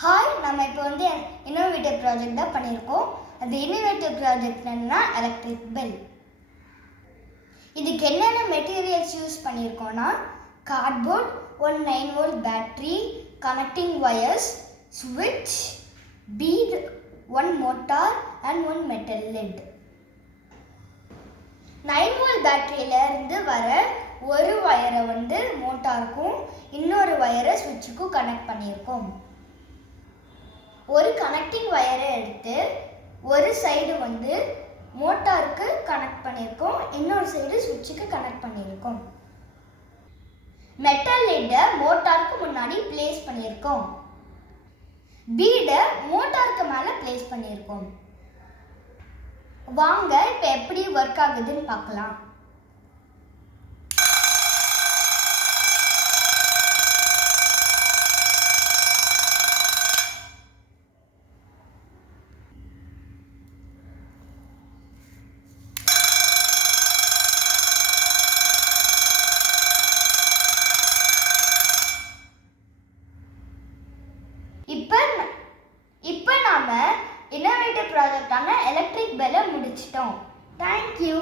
Hi, நம்ம இப்போ innovative project தான் பண்ணியிருக்கோம். அந்த இன்னோவேட்டிவ் ப்ராஜெக்ட் என்னன்னா எலக்ட்ரிக் பெல். இதுக்கு என்னென்ன மெட்டீரியல்ஸ் யூஸ் பண்ணியிருக்கோம்னா cardboard, 9 volt battery, connecting wires, ஸ்விட்ச், bead, 1 motor and 1 metal lead. 9 volt பேட்டரியிலேருந்து வர ஒரு வயரை மோட்டாருக்கும் இன்னொரு வயரை ஸ்விட்சுக்கும் கனெக்ட் பண்ணியிருக்கோம். ஒரு கனெக்டிங் வயரை எடுத்து ஒரு சைடு மோட்டாருக்கு கனெக்ட் பண்ணியிருக்கோம், இன்னொரு சைடு ஸ்விட்சுக்கு கனெக்ட் பண்ணியிருக்கோம். மெட்டல் லிட்டை மோட்டாருக்கு முன்னாடி பிளேஸ் பண்ணியிருக்கோம். பீடை மோட்டாருக்கு மேலே பிளேஸ் பண்ணியிருக்கோம். வாங்க இப்போ எப்படி ஒர்க் ஆகுதுன்னு பார்க்கலாம். இப்போ நாம இன்னோவேட்டிவ் ப்ராஜெக்டான எலக்ட்ரிக் பெல்லை முடிச்சிட்டோம். தேங்க்யூ.